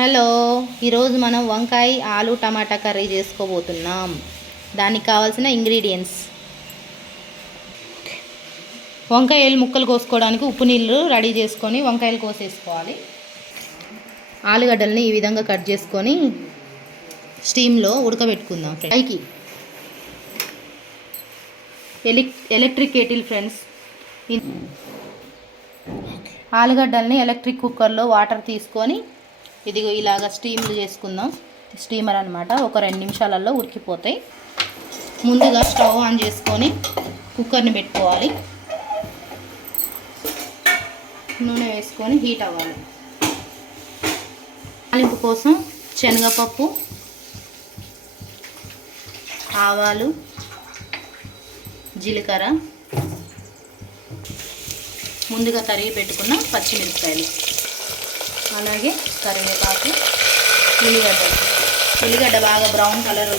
Hello, ఈరోజు మనం వంకాయ ఆలు టమాటా కర్రీ చేసుకోబోతున్నాం. దానికి కావాల్సిన ఇంగ్రీడియంట్స్: వంకాయలు ముక్కలు కోసుకోవడానికి ఉప్పు నీళ్ళు రెడీ చేసుకొని వంకాయలు కోసేసుకోవాలి. ఆలుగడ్డల్ని ఈ విధంగా కట్ చేసుకొని స్టీమ్లో ఉడకబెట్టుకుందాం. పైకి ఎలక్ట్రిక్ కేటిల్ ఫ్రెండ్స్. ఆలుగడ్డల్ని ఎలక్ట్రిక్ కుక్కర్లో వాటర్ తీసుకొని ఇదిగో ఇలాగ స్టీమ్లు చేసుకుందాం. స్టీమర్ అనమాట. ఒక 2 నిమిషాలలో ఉడికిపోతాయి. ముందుగా స్టవ్ ఆన్ చేసుకొని కుక్కర్ని పెట్టుకోవాలి. నూనె వేసుకొని హీట్ అవ్వాలి. తాలింపు కోసం శనగపప్పు, ఆవాలు, జీలకర్ర, ముందుగా తరిగి పెట్టుకున్న పచ్చిమిరపకాయలు, అలాగే కరివేపాకు, ఉల్లిగడ్డ బాగా బ్రౌన్ కలర్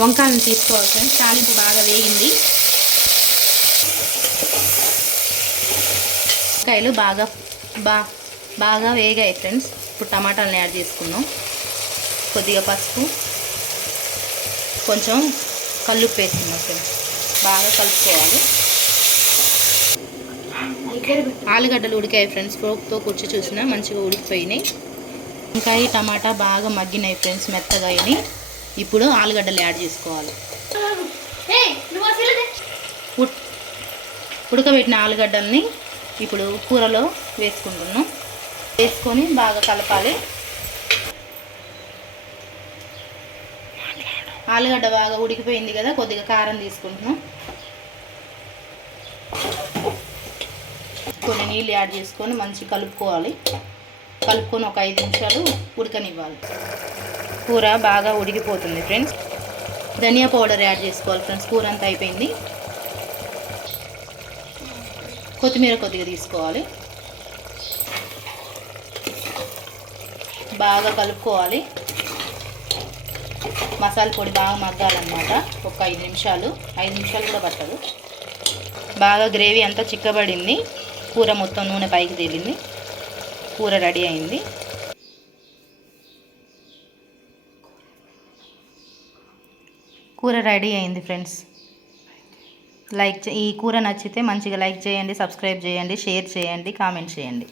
వంకాయలను తీసుకోవాలి ఫ్రెండ్స్. తాలింపు బాగా వేగింది. వంకాయలు బాగా వేగాయి ఫ్రెండ్స్. ఇప్పుడు టమాటాలను యాడ్ చేసుకుందాం. కొద్దిగా పసుపు, కొంచెం కల్లుప్పు వేసుకుందాం ఫ్రెండ్స్. బాగా కలుపుకోవాలి. ఆలుగడ్డలు ఉడికాయి ఫ్రెండ్స్. ఫోక్తో కూర్చి చూసినా మంచిగా ఉడికిపోయినాయి. వంకాయ టమాటా బాగా మగ్గినాయి ఫ్రెండ్స్, మెత్తగా అయినాయి. ఇప్పుడు ఆలుగడ్డలు యాడ్ చేసుకోవాలి. ఉడకబెట్టిన ఆలుగడ్డల్ని ఇప్పుడు కూరలో వేసుకుంటున్నాం. వేసుకొని బాగా కలపాలి. ఆలుగడ్డ బాగా ఉడికిపోయింది కదా, కొద్దిగా కారం తీసుకుంటున్నాం. కొన్ని నీళ్ళు యాడ్ చేసుకొని మంచిగా కలుపుకోవాలి. కలుపుకొని ఒక 5 నిమిషాలు ఉడకనివ్వాలి. కూర బాగా ఉడికిపోతుంది ఫ్రెండ్స్. ధనియా పౌడర్ యాడ్ చేసుకోవాలి ఫ్రెండ్స్. కూర అంతా అయిపోయింది. కొత్తిమీర కొద్దిగా తీసుకోవాలి. బాగా కలుపుకోవాలి. మసాలా పొడి బాగా మగ్గాలన్నమాట. ఒక 5 నిమిషాలు కూడా పట్టదు. బాగా గ్రేవీ అంతా చిక్కబడింది. కూర మొత్తం నూనె పైకి తేలింది. కూర రెడీ అయింది. కూర రెడీ అయింది ఫ్రెండ్స్. ఈ కూర నచ్చితే మంచిగా లైక్ చేయండి, సబ్స్క్రైబ్ చేయండి, షేర్ చేయండి, కామెంట్ చేయండి.